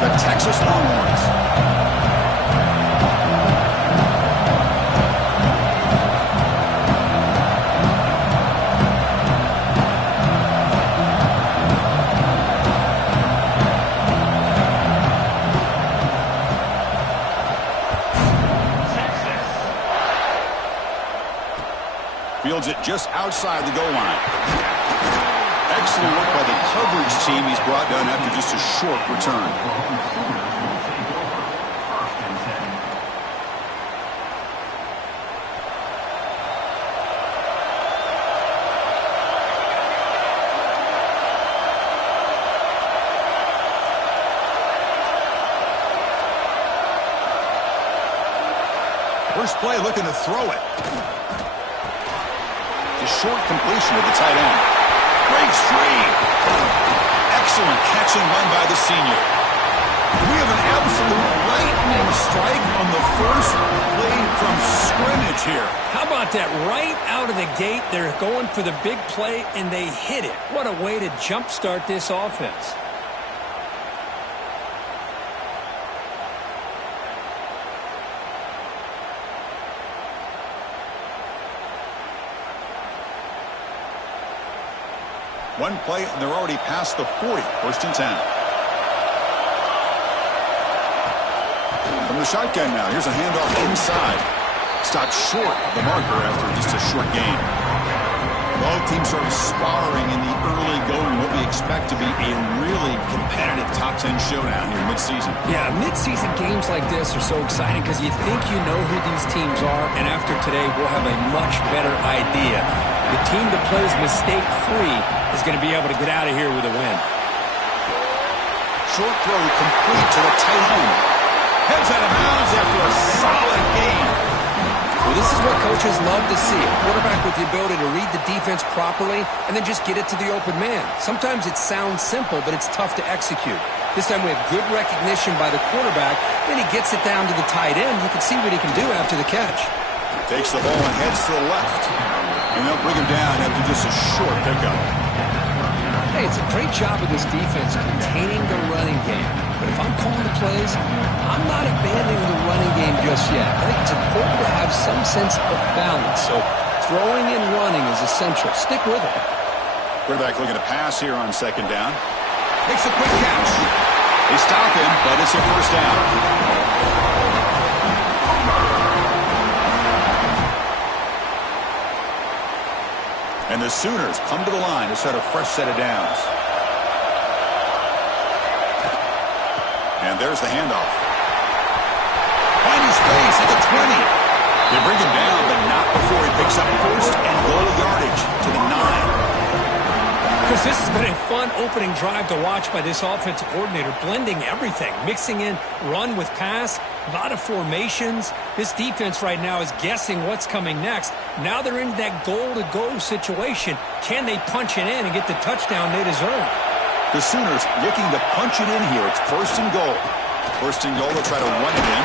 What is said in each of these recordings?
the Texas Longhorns. Fields it just outside the goal line. Excellent work by the coverage team. He's brought down after just a short return. First play looking to throw it. Short completion of the tight end. Breaks free. Excellent catch and run by the senior. We have an absolute lightning strike on the first play from scrimmage here. How about that? Right out of the gate, they're going for the big play, and they hit it. What a way to jumpstart this offense. One play, and they're already past the 40. First and 10. From the shotgun now. Here's a handoff inside. Stopped short of the marker after just a short gain. Both teams sort of sparring in the early going. What we expect to be a really competitive top 10 showdown here mid-season. Yeah, mid-season games like this are so exciting because you think you know who these teams are, and after today, we'll have a much better idea. The team that plays mistake-free is going to be able to get out of here with a win. Short throw complete to the tight end. Heads out of bounds after a solid game. Well, this is what coaches love to see. A quarterback with the ability to read the defense properly and then just get it to the open man. Sometimes it sounds simple, but it's tough to execute. This time we have good recognition by the quarterback. Then he gets it down to the tight end. You can see what he can do after the catch. Takes the ball and heads to the left. And they'll bring him down after just a short pickup. Hey, it's a great job of this defense containing the running game. But if I'm calling the plays, I'm not abandoning the running game just yet. I think it's important to have some sense of balance. So throwing and running is essential. Stick with it. Quarterback looking to pass here on second down. Makes a quick catch. They stop him, but it's a first down. And the Sooners come to the line to set a fresh set of downs. And there's the handoff. Finding space at the 20. They bring him down, but not before he picks up first and goal yardage to the 9. Because this has been a fun opening drive to watch by this offensive coordinator, blending everything, mixing in run with pass, a lot of formations. This defense right now is guessing what's coming next. Now they're in that goal-to-go situation. Can they punch it in and get the touchdown they deserve? The Sooners looking to punch it in here. It's first and goal. First and goal, they'll try to run it in.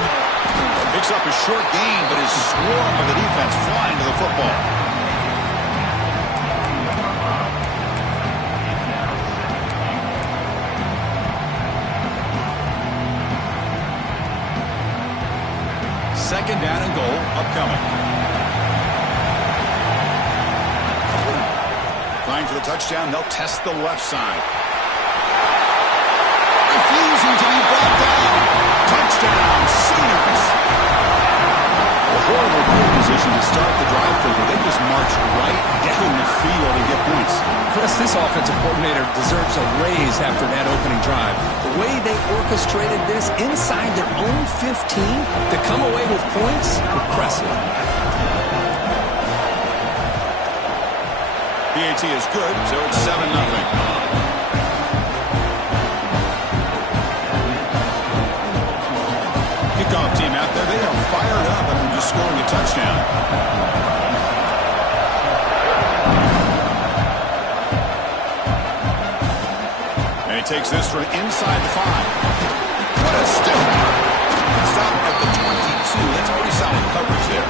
Picks up a short gain, but is swarmed by the defense flying to the football. Second down and goal upcoming. Line for the touchdown. They'll test the left side. Refusing to be brought down. Touchdown, Sooners. A horrible field position to start the drive for, but they just march right down the field and get points. Plus, this offensive coordinator deserves a raise after that opening drive. The way they orchestrated this inside their own 15 to come away with points, impressive. PAT is good, so it's 7-0. Kickoff team out there, they are fired up after just scoring a touchdown. And he takes this from inside the 5. What a stiff. Stop at the 22. That's pretty solid coverage there.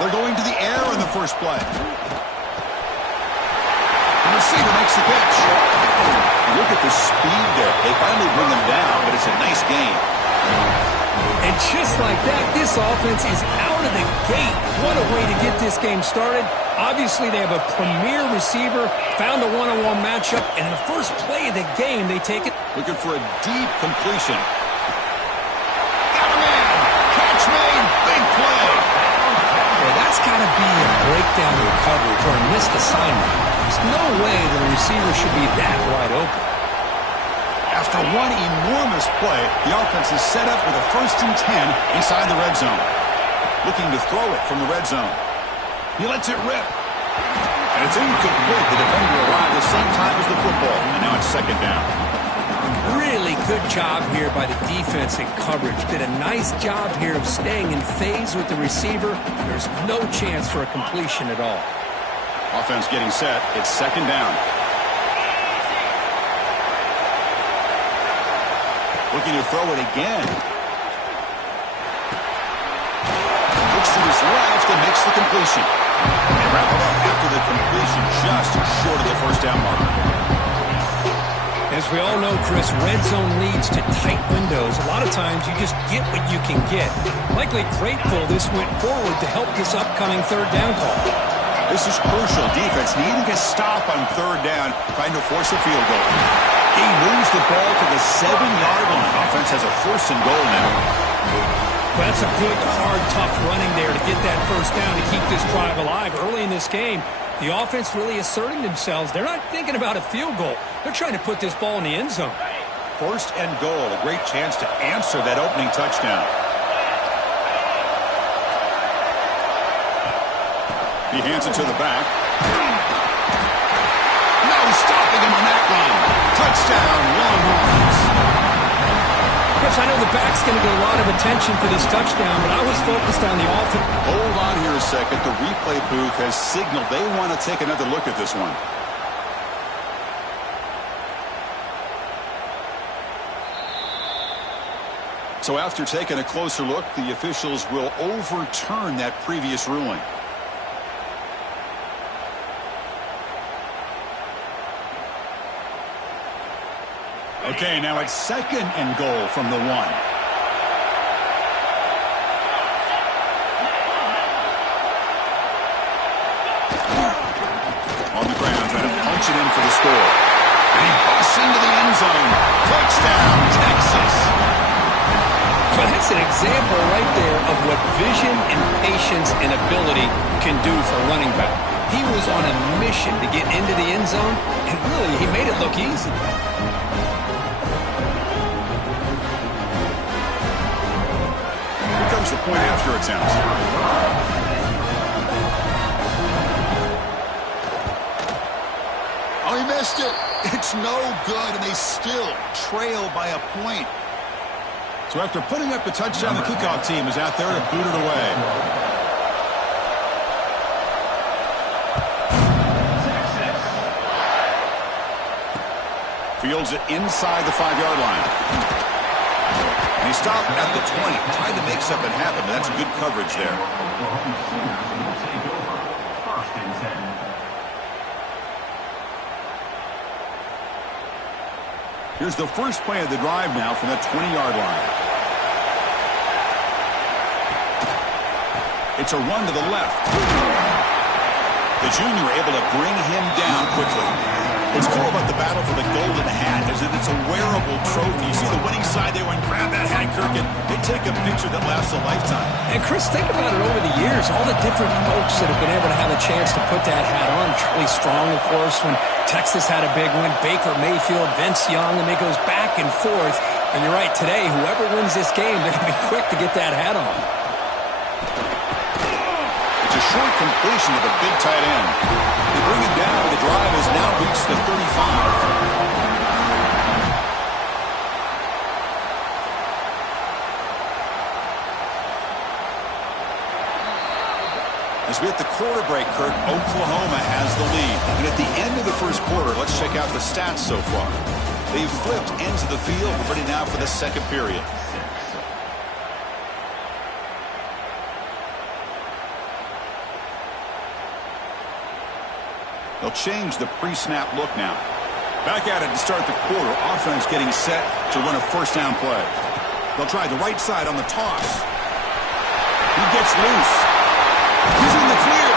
They're going to the air in the first play. The receiver makes the catch. Look at the speed there. They finally bring him down, but it's a nice gain. And just like that, this offense is out of the gate. What a way to get this game started. Obviously, they have a premier receiver, found a one-on-one matchup, and in the first play of the game, they take it. Looking for a deep completion. Got a man. Catch made. Big play. Well, that's got to be a breakdown in coverage or a missed assignment. There's no way that a receiver should be that wide open. After one enormous play, the offense is set up with a 1st and 10 inside the red zone. Looking to throw it from the red zone. He lets it rip. And it's incomplete. The defender arrived the same time as the football. And now it's 2nd down. Really good job here by the defense in coverage. Did a nice job here of staying in phase with the receiver. There's no chance for a completion at all. Offense getting set. It's 2nd down. Looking to throw it again. Looks to his left and makes the completion. They wrap it up after the completion just short of the 1st down marker. As we all know, Chris, red zone leads to tight windows. A lot of times you just get what you can get. Likely grateful this went forward to help this upcoming 3rd down call. This is crucial. Defense needing a stop on 3rd down, trying to force a field goal. He moves the ball to the 7-yard line. Offense has a 1st and goal now. Well, that's a good, hard, tough running there to get that 1st down to keep this drive alive. Early in this game, the offense really asserting themselves. They're not thinking about a field goal. They're trying to put this ball in the end zone. 1st and goal, a great chance to answer that opening touchdown. He hands it to the back. No stopping him on that run. Touchdown, Longhorns. Chris, I know the back's going to get a lot of attention for this touchdown, but I was focused on the offense. Hold on here a second. The replay booth has signaled they want to take another look at this one. So after taking a closer look, the officials will overturn that previous ruling. Okay, now it's 2nd and goal from the 1. On the ground, trying to punch it in for the score. And he busts into the end zone. Touchdown, Texas. Well, that's an example right there of what vision and patience and ability can do for a running back. He was on a mission to get into the end zone, and really, he made it look easy. Comes the point after attempt. Oh, he missed it. It's no good, and they still trail by a point. So after putting up a touchdown, the kickoff team is out there to boot it away. Fields it inside the 5-yard line. And he stopped at the 20, tried to make something happen, but that's good coverage there. Here's the first play of the drive now from that 20-yard line. It's a run to the left. The junior able to bring him down quickly. What's cool about the battle for the golden hat is that it's a wearable trophy. You see the winning side there when grab that hat, Kirk, and they take a picture that lasts a lifetime. And Chris, think about it over the years, all the different folks that have been able to have a chance to put that hat on. Charlie Strong, of course, when Texas had a big win. Baker Mayfield, Vince Young, and it goes back and forth. And you're right, today, whoever wins this game, they're going to be quick to get that hat on. It's a short completion to the big tight end. They bring it down. The drive has now reached the 35. As we hit the quarter break, Kirk, Oklahoma has the lead. And at the end of the first quarter, let's check out the stats so far. They've flipped into the field. We're ready now for the second period. They'll change the pre-snap look now. Back at it to start the quarter. Offense getting set to run a first down play. They'll try the right side on the toss. He gets loose. He's in the clear.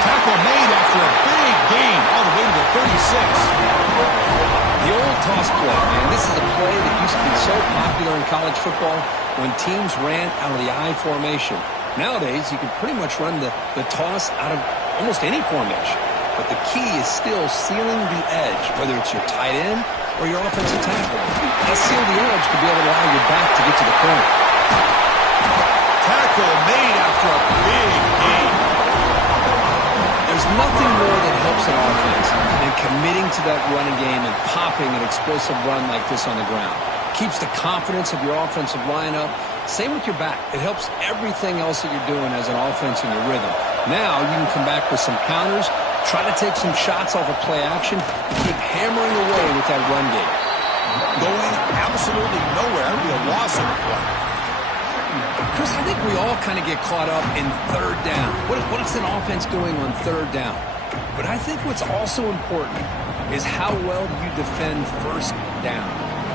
Tackle made after a big gain all the way to the 36. The old toss play, man. This is a play that used to be so popular in college football when teams ran out of the I formation. Nowadays, you can pretty much run the toss out of almost any formation. But the key is still sealing the edge, whether it's your tight end or your offensive tackle. Now seal the edge to be able to allow your back to get to the corner. Tackle made after a big gain. There's nothing more that helps an offense than committing to that running game and popping an explosive run like this on the ground. Keeps the confidence of your offensive line up. Same with your back. It helps everything else that you're doing as an offense in your rhythm. Now you can come back with some counters, try to take some shots off of play action, and keep hammering away with that run game. Going absolutely nowhere. That would be a loss of the play. Chris, I think we all kind of get caught up in third down. What is an offense doing on third down? But I think what's also important is how well you defend first down.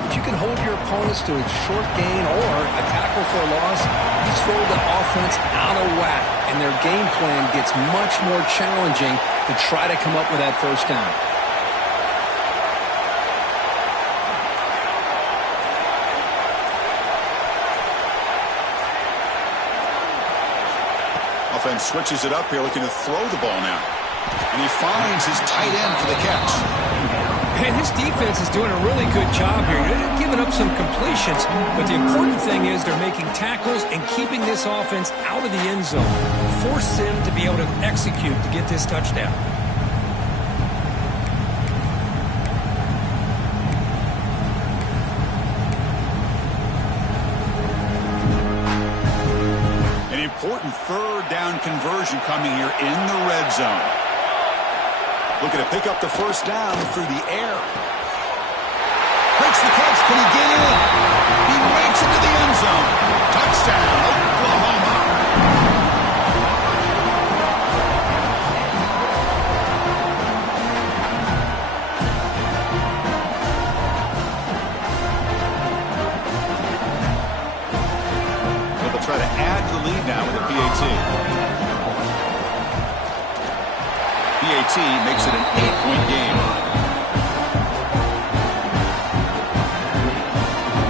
If you can hold your opponents to a short gain or a tackle for a loss, you throw the offense out of whack, and their game plan gets much more challenging to try to come up with that first down. Offense switches it up here, looking to throw the ball now. And he finds his tight end for the catch. And his defense is doing a really good job here. They're giving up some completions, but the important thing is they're making tackles and keeping this offense out of the end zone. Force him to be able to execute to get this touchdown. An important third down conversion coming here in the red zone. Looking to pick up the first down through the air. Breaks the catch. Can he get in? He rakes into the end zone. Touchdown, Oklahoma. They'll try to add to the lead now with a PAT. PAT makes it an 8-point game.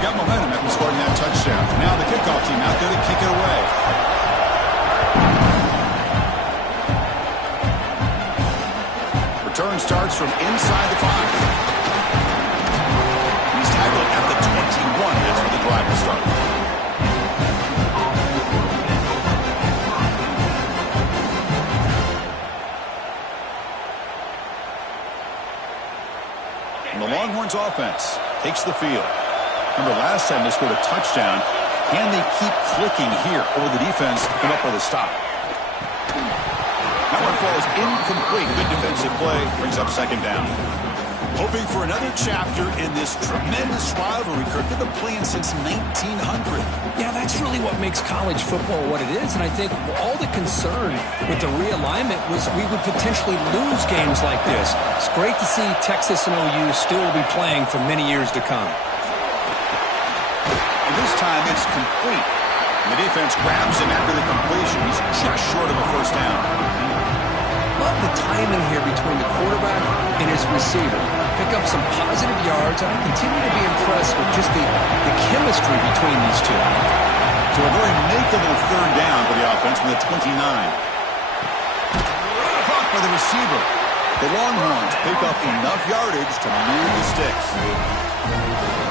Got momentum after scoring that touchdown. Now the kickoff team out there to kick it away. Return starts from inside the 5. He's tackled at the 21. That's where the drive will start. And the Longhorns offense takes the field. Remember last time they scored a touchdown. Can they keep clicking here, or the defense come up with a stop? That one falls incomplete. Good defensive play. Brings up second down. Hoping for another chapter in this tremendous rivalry. Kirk, they've been playing since 1900. Yeah, that's really what makes college football what it is. And I think all the concern with the realignment was we would potentially lose games like this. It's great to see Texas and OU still be playing for many years to come. And this time it's complete. And the defense grabs him after the completion. He's just short of a first down. Love the timing here between the quarterback and his receiver. Pick up some positive yards, and I continue to be impressed with just the chemistry between these two. So a very makeable third down for the offense from the 29. Caught by the receiver. The Longhorns pick up enough yardage to move the sticks.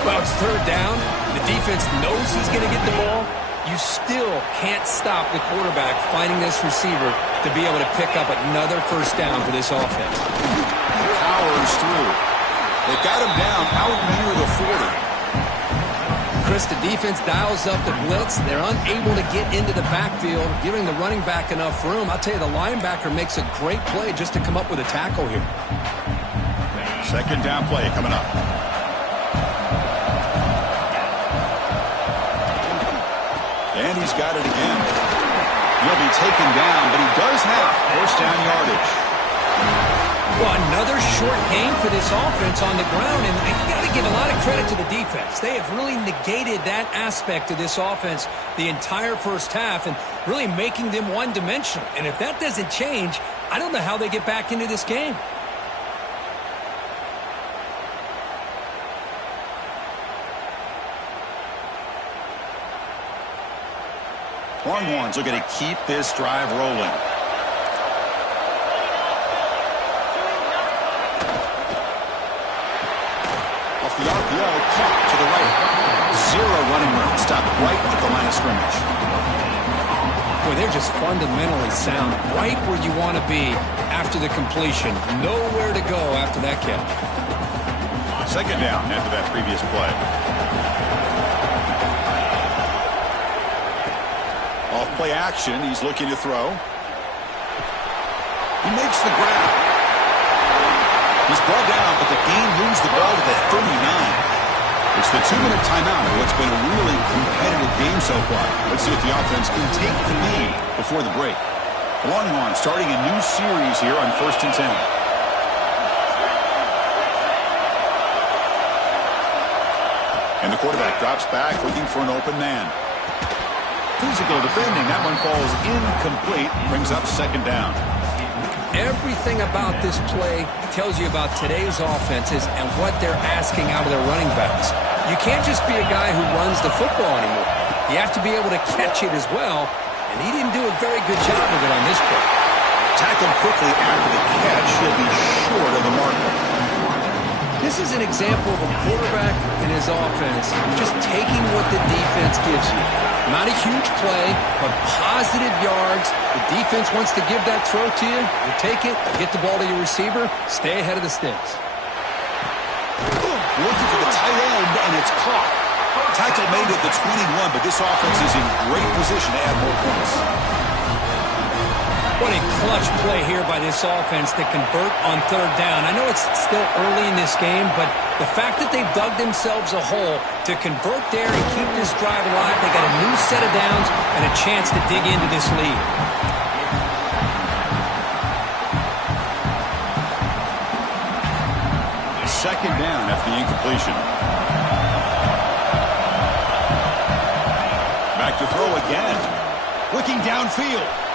Well, it's third down. The defense knows he's going to get the ball. You still can't stop the quarterback finding this receiver to be able to pick up another first down for this offense. Powers through. They got him down out near the 40. Chris, the defense dials up the blitz. They're unable to get into the backfield, giving the running back enough room. I'll tell you, the linebacker makes a great play just to come up with a tackle here. Second down play coming up. And he's got it again. He'll be taken down, but he does have first down yardage. Well, another short game for this offense on the ground, and you got to give a lot of credit to the defense. They have really negated that aspect of this offense the entire first half and really making them one-dimensional. And if that doesn't change, I don't know how they get back into this game. Longhorns looking to keep this drive rolling. The RPO caught to the right. Zero running room. Stopped right at the line of scrimmage. Boy, they're just fundamentally sound. Right where you want to be after the completion. Nowhere to go after that catch. Second down after that previous play. Off play action. He's looking to throw. He makes the grab. He's brought down, but the game moves the ball to the 39. It's the 2-minute timeout of what's been a really competitive game so far. Let's see if the offense can take the lead before the break. Longhorns starting a new series here on 1st and 10. And the quarterback drops back looking for an open man. Physical defending. That one falls incomplete. Brings up second down. Everything about this play tells you about today's offenses and what they're asking out of their running backs. You can't just be a guy who runs the football anymore. You have to be able to catch it as well, and he didn't do a very good job of it on this play. Tackled quickly after the catch. He'll be short of the marker. This is an example of a quarterback and his offense just taking what the defense gives you. Not a huge play, but positive yards. The defense wants to give that throw to you. You take it, get the ball to your receiver, stay ahead of the sticks. Looking for the tight end, and it's caught. Tackle made at the 21, but this offense is in great position to add more points. What a clutch play here by this offense to convert on third down. I know it's still early in this game, but the fact that they've dug themselves a hole to convert there and keep this drive alive, they got a new set of downs and a chance to dig into this lead. Second down after the incompletion. Back to throw again. Looking downfield.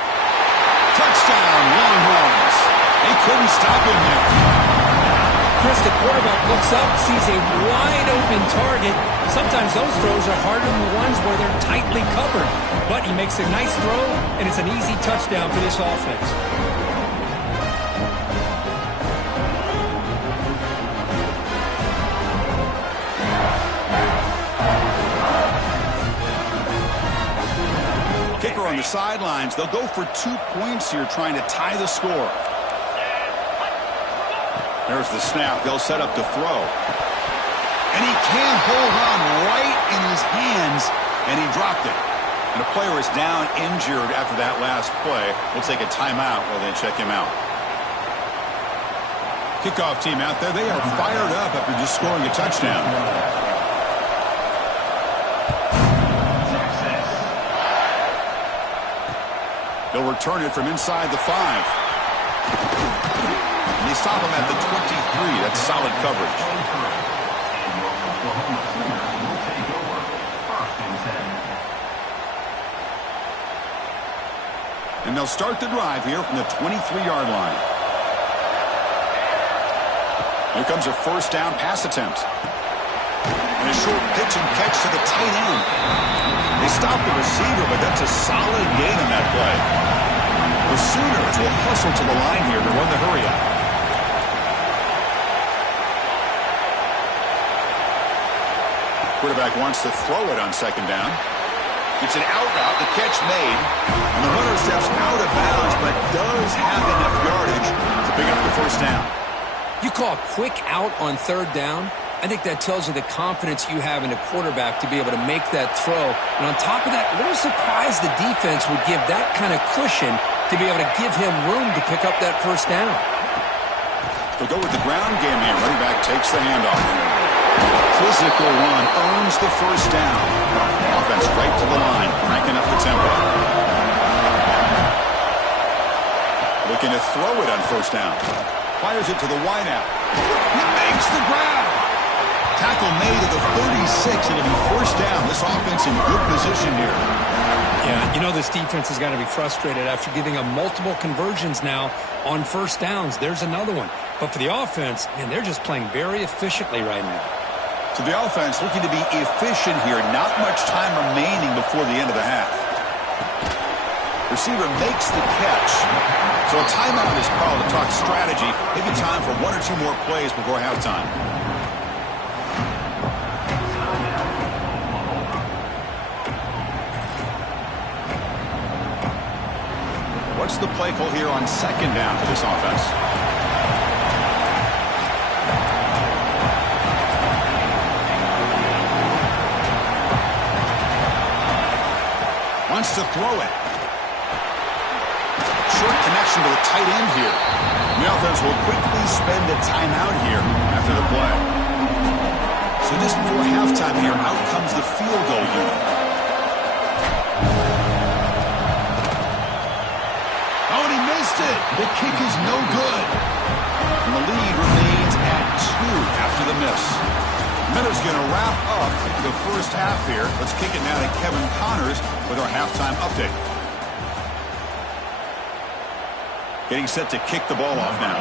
Touchdown, Longhorns. They couldn't stop him there. Chris, the quarterback looks up, sees a wide-open target. Sometimes those throws are harder than the ones where they're tightly covered. But he makes a nice throw, and it's an easy touchdown for this offense. Kicker on the sidelines. They'll go for 2 points here, trying to tie the score. There's the snap. They'll set up to throw. And he can't hold on right in his hands, and he dropped it. And the player is down injured after that last play. We'll take a timeout while they check him out. Kickoff team out there. They are fired up after just scoring a touchdown. They'll return it from inside the 5. And they stop him at the 23. That's solid coverage. And they'll start the drive here from the 23-yard line. Here comes a first down pass attempt. And a short pitch and catch to the tight end. They stop the receiver, but that's a solid gain on that play. The Sooners will hustle to the line here to run the hurry up. Quarterback wants to throw it on second down. It's an out route, the catch made. And the runner steps out of bounds, but does have enough yardage to pick up the first down. You call a quick out on third down? I think that tells you the confidence you have in a quarterback to be able to make that throw. And on top of that, a little surprised the defense would give that kind of cushion to be able to give him room to pick up that first down. They'll go with the ground game here. Running back takes the handoff. Physical run earns the first down. Offense right to the line, cranking up the tempo. Looking to throw it on first down. Fires it to the wideout. He makes the grab. Tackle made at the 36. It'll be first down. This offense in good position here. Yeah, you know this defense has got to be frustrated after giving up multiple conversions now on first downs. There's another one. But for the offense, man, they're just playing very efficiently right now. So the offense looking to be efficient here. Not much time remaining before the end of the half. Receiver makes the catch. So a timeout is called to talk strategy. Maybe time for one or two more plays before halftime. What's the play call here on second down for this offense? Wants to throw it. Short connection to the tight end here. The offense will quickly spend a timeout here after the play. So just before halftime here, out comes the field goal unit. Oh, and he missed it. The kick is no good. And the lead remains at 2 after the miss. Miller's going to wrap up the first half here. Let's kick it now to Kevin Connors with our halftime update. Getting set to kick the ball off now.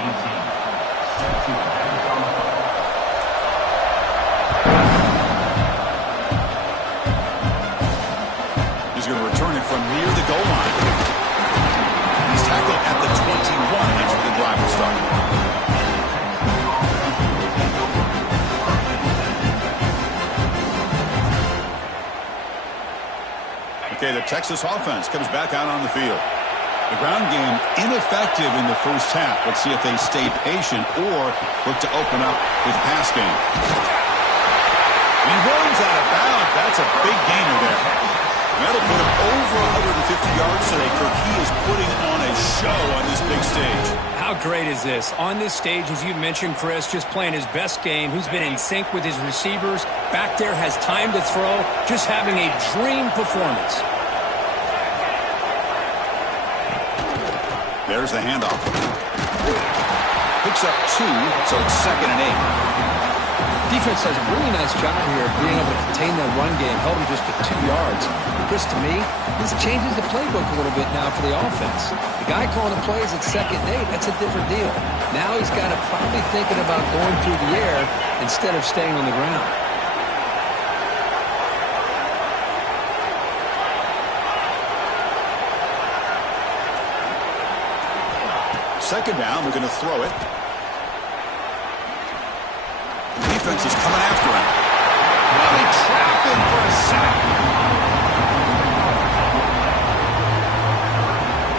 He's going to return it from near the goal line. He's tackled at the 21. That's where the drive will start. Okay, the Texas offense comes back out on the field. The ground game ineffective in the first half. Let's see if they stay patient or look to open up with the pass game. He runs out of bounds. That's a big gainer there. That'll put him over 150 yards today. Kirk, he is putting on a show on this big stage. How great is this? On this stage, as you mentioned, Chris, just playing his best game. He's been in sync with his receivers. Back there, has time to throw. Just having a dream performance. There's the handoff. Picks up 2, so it's 2nd and 8. Defense does a really nice job here of being able to contain that run game, held him just to 2 yards. Chris, to me, this changes the playbook a little bit now for the offense. The guy calling the plays at 2nd and 8, that's a different deal. Now he's got to probably thinking about going through the air instead of staying on the ground. Second down, they're going to throw it. The defense is coming after him. Now they trap him for a sack.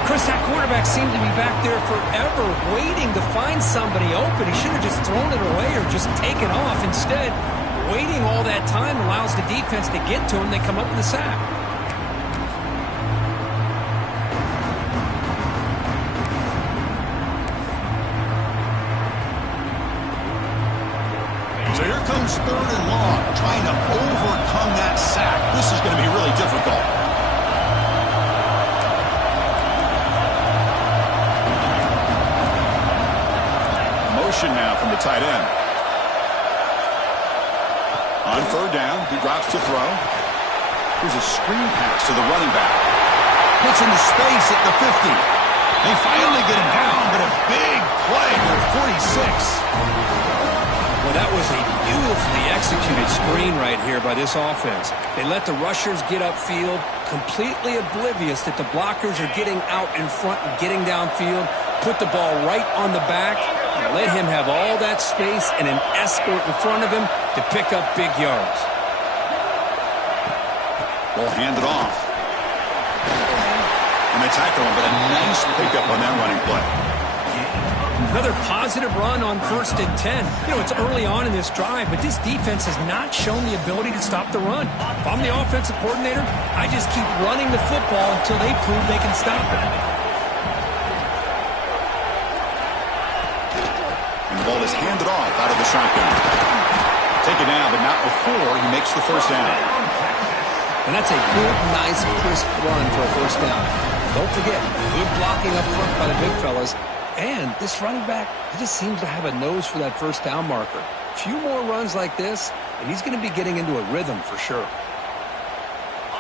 Chris, that quarterback seemed to be back there forever waiting to find somebody open. He should have just thrown it away or just taken off. Instead, waiting all that time allows the defense to get to him. They come up with a sack. So here comes 3rd and long, trying to overcome that sack. This is going to be really difficult. Motion now from the tight end. On 3rd down, he drops to throw. Here's a screen pass to the running back. Gets into space at the 50. They finally get him down, but a big play for 46. Well, that was a beautifully executed screen right here by this offense. They let the rushers get upfield, completely oblivious that the blockers are getting out in front and getting downfield, put the ball right on the back, and let him have all that space and an escort in front of him to pick up big yards. They'll hand it off. And they tackle him, but a nice pickup on that running play. Another positive run on 1st and 10. You know, it's early on in this drive, but this defense has not shown the ability to stop the run. If I'm the offensive coordinator, I just keep running the football until they prove they can stop it. And the ball is handed off out of the shotgun. Taken down, but not before he makes the first down. And that's a good, nice, crisp run for a first down. Don't forget, good blocking up front by the big fellas. And this running back, he just seems to have a nose for that first down marker. A few more runs like this, and he's going to be getting into a rhythm for sure.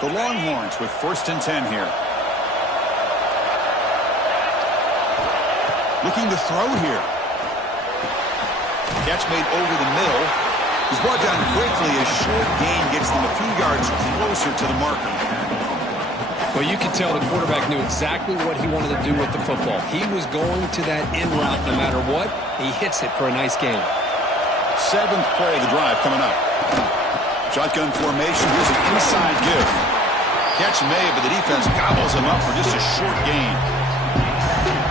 The Longhorns with 1st and 10 here. Looking to throw here. Catch made over the middle. He's brought down quickly. A short gain gets them a few yards closer to the marker. Well, you can tell the quarterback knew exactly what he wanted to do with the football. He was going to that in route no matter what. He hits it for a nice gain. 7th play of the drive coming up. Shotgun formation. Here's an inside give. Catch made, but the defense gobbles him up for just a short gain.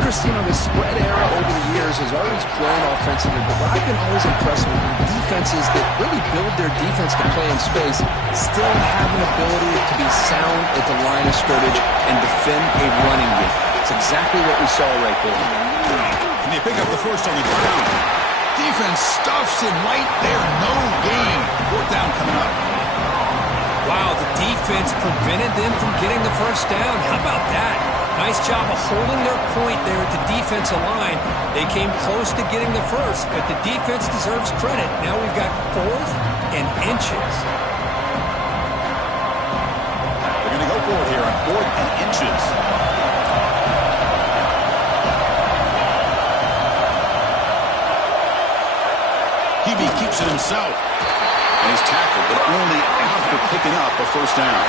Chris, you know, the spread era over the years has always grown offensively, but what I've been always impressed with defenses that really build their defense to play in space still have an ability to be sound at the line of scrimmage and defend a running game. It's exactly what we saw right there. And they pick up the first on the ground. Defense stuffs him right there. No gain. 4th down coming up. Wow, the defense prevented them from getting the first down. How about that? Nice job of holding their point there at the defensive line. They came close to getting the first, but the defense deserves credit. Now we've got 4th and inches. They're going to go for it here on 4th and inches. Hebe keeps it himself. And he's tackled, but only after picking up a first down.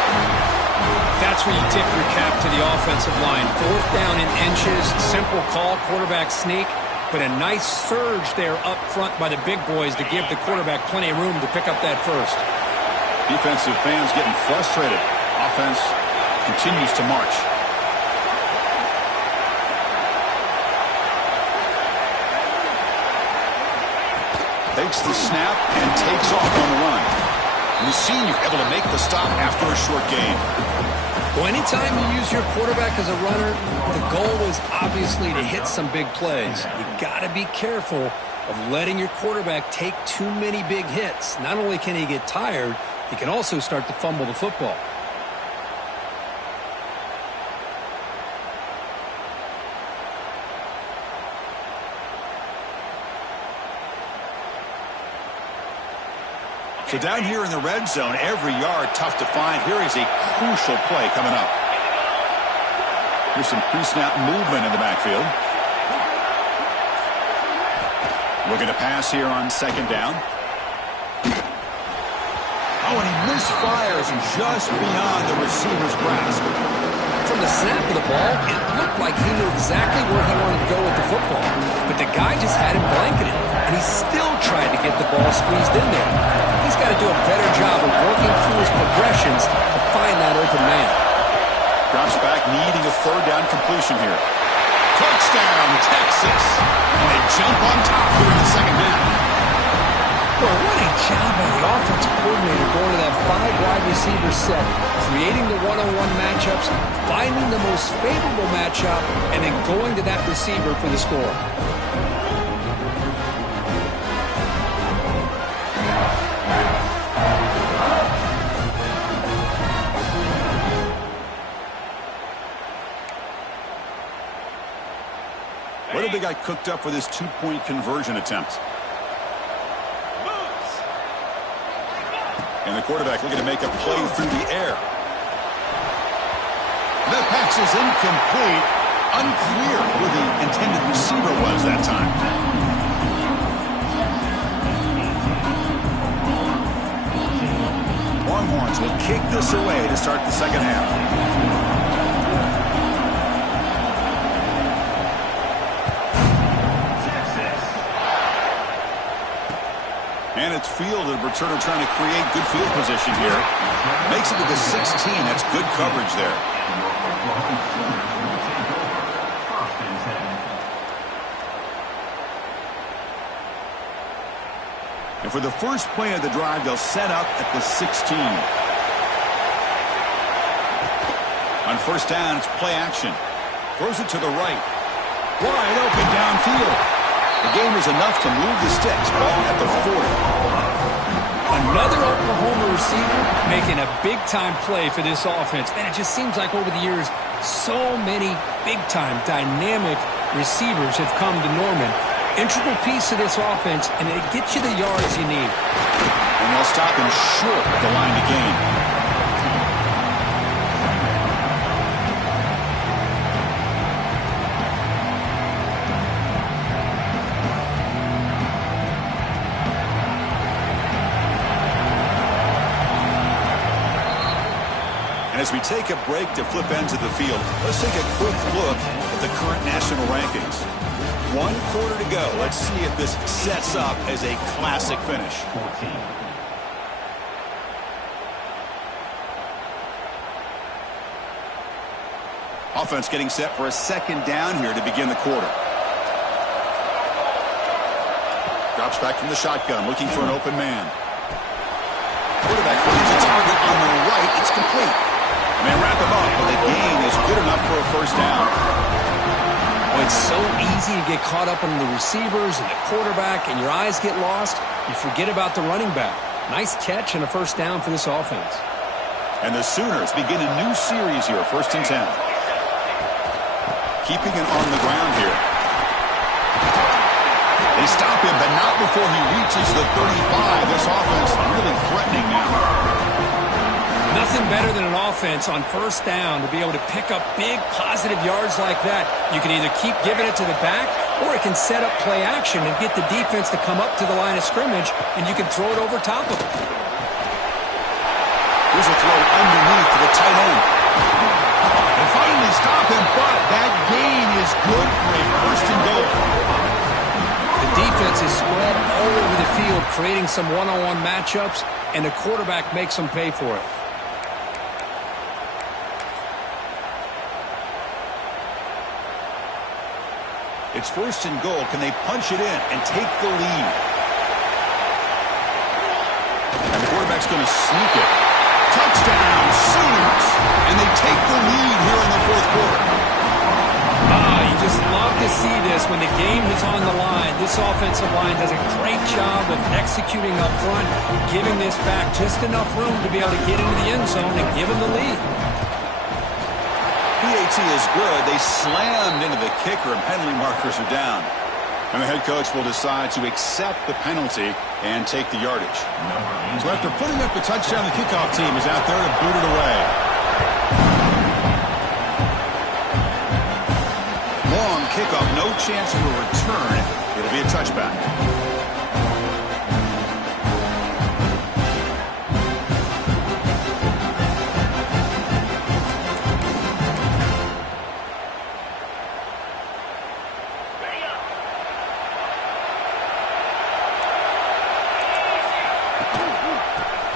That's where you tip your cap to the offensive line. 4th down in inches, simple call, quarterback sneak, but a nice surge there up front by the big boys to give the quarterback plenty of room to pick up that first. Defensive fans getting frustrated. Offense continues to march. Takes the snap and takes off on the run. And the senior able to make the stop after a short gain. Well, anytime you use your quarterback as a runner, the goal is obviously to hit some big plays. You got to be careful of letting your quarterback take too many big hits. Not only can he get tired, he can also start to fumble the football. So down here in the red zone, every yard tough to find. Here is a crucial play coming up. Here's some pre-snap movement in the backfield. Looking to pass here on 2nd down. Oh, and he misfires just beyond the receiver's grasp. From the snap of the ball, it looked like he knew exactly where he wanted to go with the football. But the guy just had him blanketed, and he still tried to get the ball squeezed in there. He's got to do a better job of working through his progressions to find that open man. Drops back, needing a 3rd down completion here. Touchdown, Texas! And they jump on top here in the 2nd half. Well, what a job by the offensive coordinator going to that 5-wide receiver set, creating the one-on-one matchups, finding the most favorable matchup, and then going to that receiver for the score. What have they got cooked up for this 2-point conversion attempt? And the quarterback looking to make a play through the air. That pass is incomplete. Unclear who the intended receiver was that time. Longhorns will kick this away to start the 2nd half. And it's fielded. Returner trying to create good field position here. Makes it to the 16. That's good coverage there. And for the first play of the drive, they'll set up at the 16. On 1st down, it's play action. Throws it to the right. Wide open downfield. The game is enough to move the sticks. Ball at the 40. Another Oklahoma receiver making a big-time play for this offense. Man, it just seems like over the years, so many big-time, dynamic receivers have come to Norman. Integral piece of this offense, and it gets you the yards you need. And they'll stop him short of the line to gain. As we take a break to flip ends of the field, let's take a quick look at the current national rankings. 1 quarter to go. Let's see if this sets up as a classic finish. Offense getting set for a second down here to begin the quarter. Drops back from the shotgun, looking for an open man. Quarterback finds a target on the right. It's complete. And they wrap him up, but the gain is good enough for a first down. Well, it's so easy to get caught up on the receivers and the quarterback, and your eyes get lost. You forget about the running back. Nice catch and a first down for this offense. And the Sooners begin a new series here, 1st and 10. Keeping it on the ground here. They stop him, but not before he reaches the 35. This offense really threatening now. Nothing better than an offense on first down to be able to pick up big positive yards like that. You can either keep giving it to the back, or it can set up play action and get the defense to come up to the line of scrimmage, and you can throw it over top of it. Here's a throw underneath to the tight end. They finally stop him, but that gain is good for a 1st and goal. The defense is spread all over the field, creating some one-on-one matchups, and the quarterback makes them pay for it. It's 1st and goal. Can they punch it in and take the lead? And the quarterback's going to sneak it. Touchdown, Sooners! And they take the lead here in the 4th quarter. You just love to see this when the game is on the line. This offensive line does a great job of executing up front, giving this back just enough room to be able to get into the end zone and give them the lead. PAT is good. They slammed into the kicker, and penalty markers are down. And the head coach will decide to accept the penalty and take the yardage. So after putting up the touchdown, the kickoff team is out there to boot it away. Long kickoff, no chance for a return. It'll be a touchback.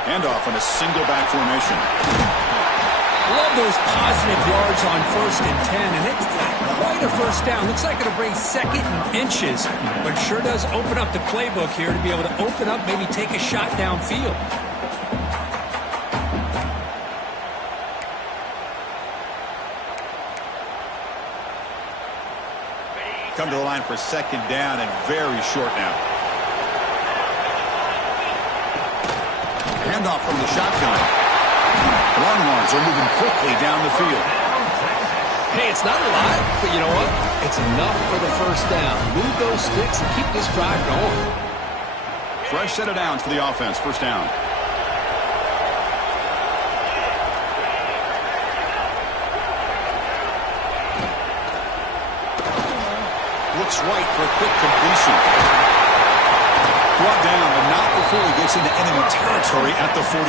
Handoff on a single back formation. Love those positive yards on 1st and 10, and it's not quite a first down. Looks like it'll bring 2nd and inches, but sure does open up the playbook here to be able to open up, maybe take a shot downfield. Come to the line for 2nd down and very short now. Handoff from the shotgun. Longhorns are moving quickly down the field. Hey, it's not a lot, but you know what? It's enough for the first down. Move those sticks and keep this drive going. Fresh set of downs for the offense. 1st down. Looks right for a quick completion. Brought down, but not before he gets into enemy territory at the 49.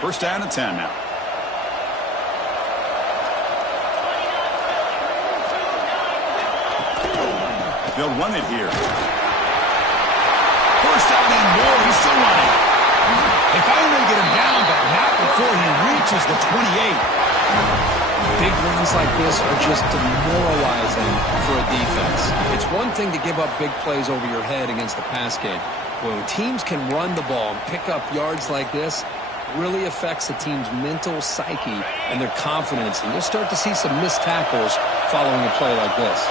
First down and 10 now. They'll run it here. First down and more. He's still running. They finally get him down, but not before he reaches the 28. Big runs like this are just demoralizing for a defense. It's one thing to give up big plays over your head against the pass game. When teams can run the ball and pick up yards like this, really affects the team's mental psyche and their confidence. And you'll start to see some missed tackles following a play like this.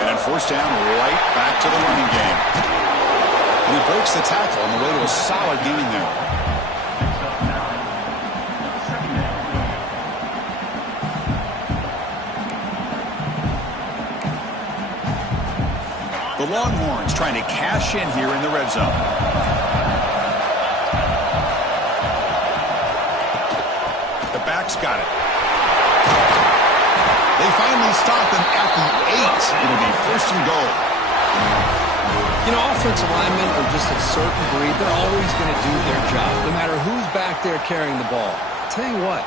And then first down, right back to the running game. And he breaks the tackle on the way to a solid gain there. The Longhorns trying to cash in here in the red zone. The back's got it. They finally stop him at the 8. It'll be first and goal. You know, offensive linemen are just a certain breed. They're always going to do their job, no matter who's back there carrying the ball. I'll tell you what,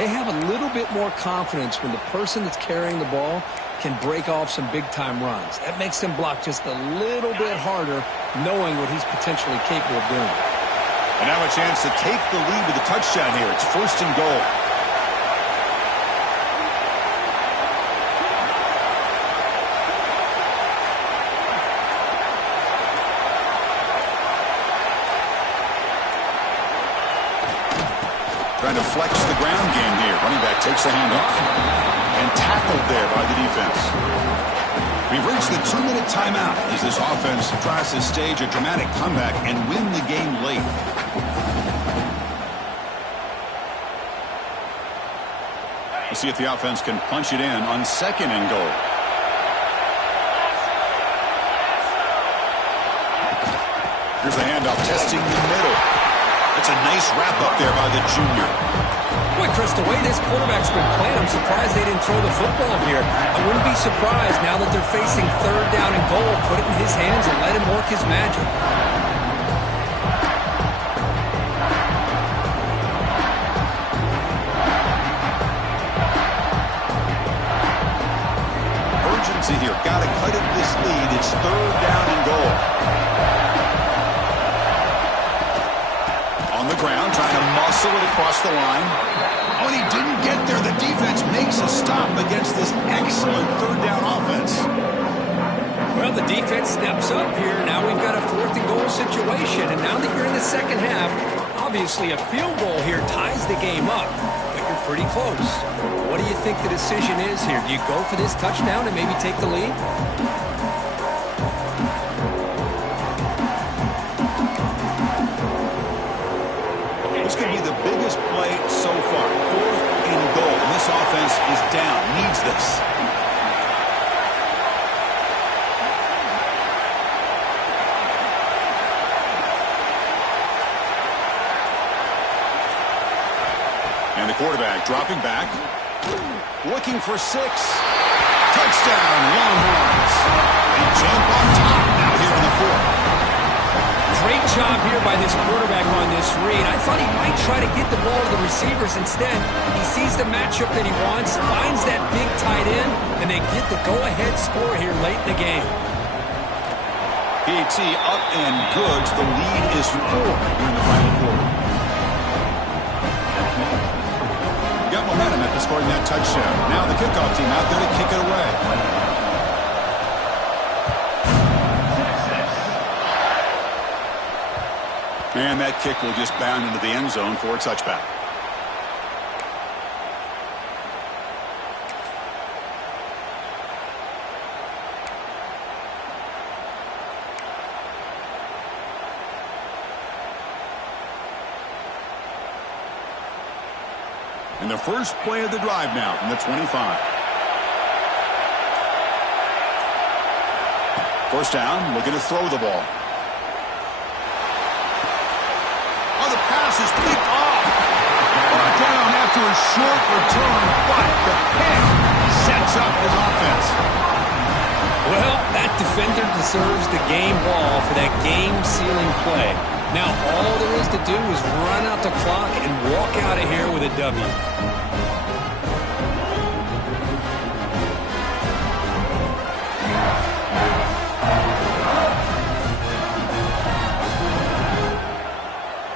they have a little bit more confidence when the person that's carrying the ball can break off some big-time runs. That makes them block just a little bit harder, knowing what he's potentially capable of doing. And now a chance to take the lead with a touchdown here. It's first and goal. Trying to flex the ground game here. Running back takes the handoff. And tackled there by the defense. We've reached the 2-minute timeout as this offense tries to stage a dramatic comeback and win the game late. We'll see if the offense can punch it in on second and goal. Here's the handoff, testing the middle. That's a nice wrap up there by the junior. Boy, Chris, the way this quarterback's been playing, I'm surprised they didn't throw the football here. I wouldn't be surprised now that they're facing third down and goal. Put it in his hands and let him work his magic. Urgency here. Got to cut it this lead. It's third down and goal. On the ground, trying to muscle it across the line. Oh, and he didn't get there. The defense makes a stop against this excellent third down offense. Well, the defense steps up here. Now we've got a fourth and goal situation. And now that you're in the second half, obviously a field goal here ties the game up. But you're pretty close. What do you think the decision is here? Do you go for this touchdown and maybe take the lead? This could be the biggest play so far. Fourth and goal. And this offense is down. Needs this. And the quarterback dropping back. Looking for 6. Touchdown, Longhorns. They jump on top now here in the fourth. Great job here by this quarterback on this read. I thought he might try to get the ball to the receivers. Instead, he sees the matchup that he wants, finds that big tight end, and they get the go-ahead score here late in the game. PAT up and good. The lead is 4 here in the final quarter. Got momentum after scoring that touchdown. Now the kickoff team out there to kick it away. And that kick will just bound into the end zone for a touchback. And the first play of the drive now from the 25. First down, looking to throw the ball. Oh, the pass is picked off. Brought down after a short return, but the pick sets up his offense. Well, that defender deserves the game ball for that game-sealing play. Now all there is to do is run out the clock and walk out of here with a W.